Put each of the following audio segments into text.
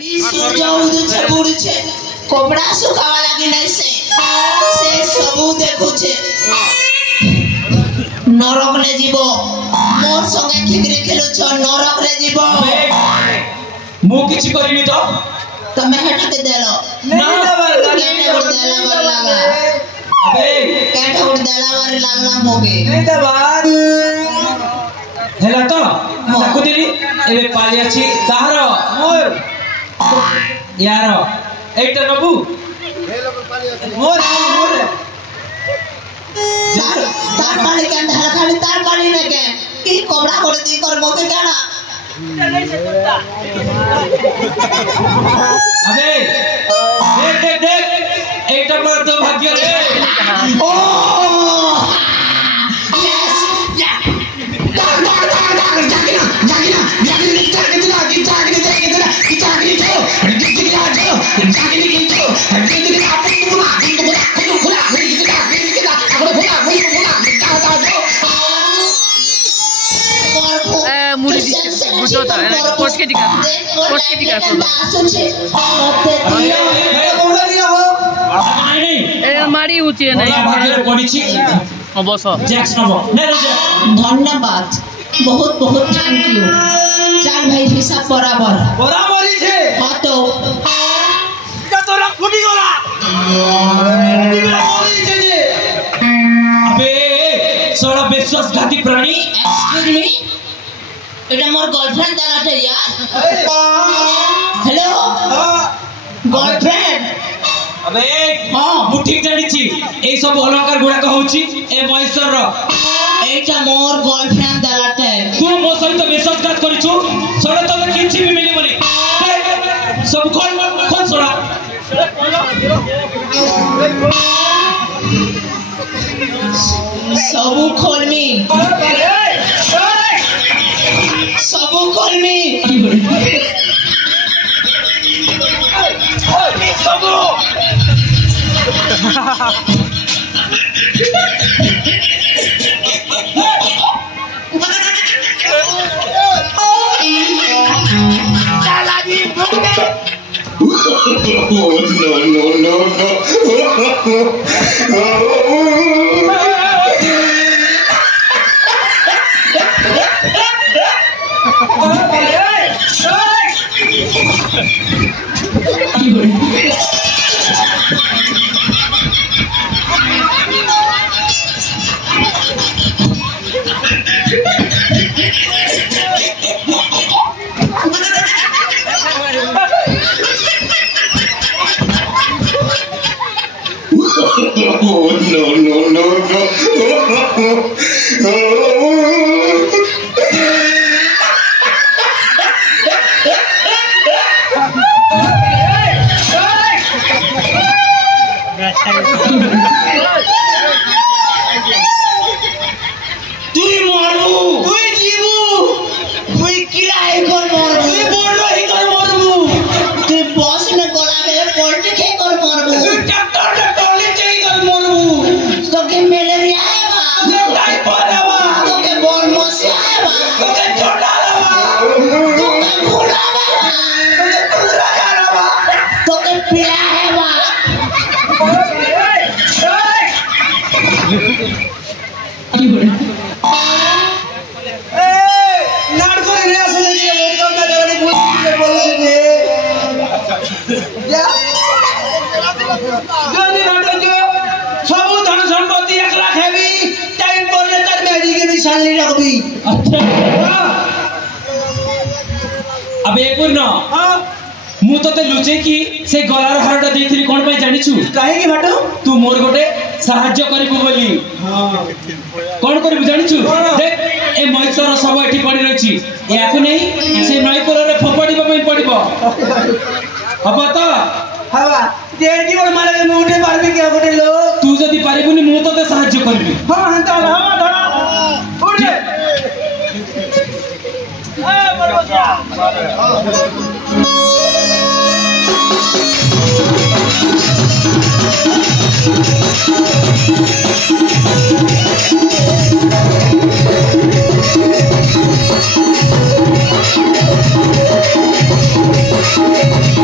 सूर्य उदुचे बुडुचे कपड़ा सुखावा लागी नहीं से सबू देखुचे नरक ले जीवो मोर संगे ठिकरे खेलुछ नरक ले जीवो मु किछि करिनी तो तमे हट के देलो नहीं केटे उड़ देला बर लागा अबे केटे उड़ देला बर लागला मोगे नहीं दबार हेला तो ताकू देली एबे पाली अछि तार मोर यार एटा नबू मोर मोर तार पानी के अंदर खाली तार पानी ने के की कोबड़ा कोड़ दी कर मोके काना अबे देख देख देख एटा मोर तो भाग्य रे ओ यस या बुझोता है कोच के दिखा ए हमारी ऊंची है नहीं भाग्य पड़ी छी बस जैक्स नबो धन्यवाद बहुत बहुत थैंक यू चार भाई हिसाब बराबर बराबरी छे हां तो तोरा फुटी गला अबे सोरा विश्वासघाती प्राणी एक्सक्यूज मी এটা মোর গার্লফ্রেন্ড দাঁড়াতে यार हेलो গার্লফ্রেন্ড अबे हां मु ठीक जानि छी ए सब अलंकार गुडा कहउची ए महेश्वर रो এইটা মোর গার্লফ্রেন্ড দাঁড়াতে तू मो सहित विश्वासघात करिछु सोरा तो किछि भी मिलिबनी सब कोन सोरा सबू खोलमी सबू खोलमी सबू no. अबे पूर्ण मु तते लुचे कि से गलार हारटा देथिली कोन पय जानिछु काहे कि भाटो तू मोर गोटे सहाय्य करिबु बोली हां कोन करिबु जानिछु देख ए महेश्वर सब एठी पड़ी रहिछि याकु नहीं से नई कोलरे फपड़ीबा पय पड़िबो हबा त हवा जे जीवन मारे मु उठे पारबे के गोटे लो तू जदी पारिबुनी मु तते सहाय्य करबी हां हंता हवा धरा उठे ए बड़बोया Thank you.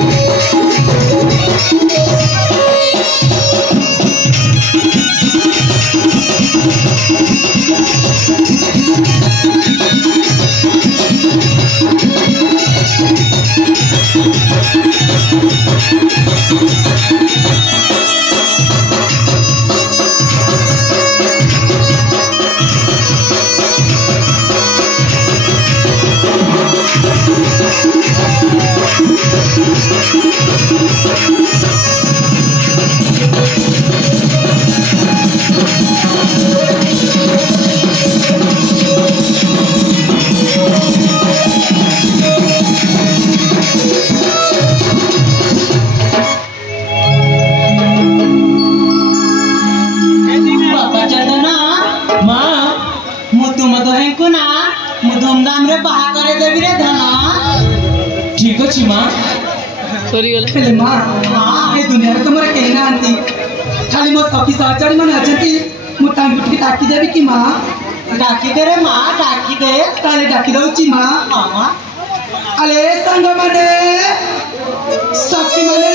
बाबा चंदना माँ मुद्दू मधु हेंकु ना धूमधाम रे बाहा करे देबी रे धना ठीक अच्छी माँ सॉरी गले हेले मां हां ए दुनिया रे तमरे केही नांती खाली मो सखी सहचारी माने अछंती मु तांकी टिके डाकी देबी कि मां डाकी दे रे मां डाकी दे ताले डाकी दउची मां हां अले संग माने सखी माने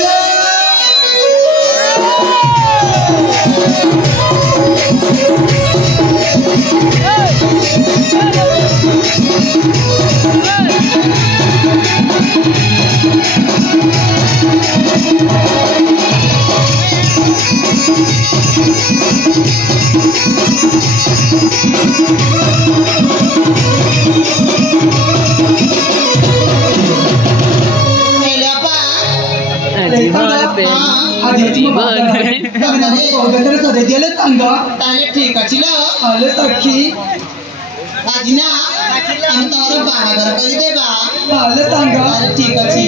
ठीक अच्छी अले सखी आज ना हम तोर बाहागर कर देबा अले संग ठीक अच्छी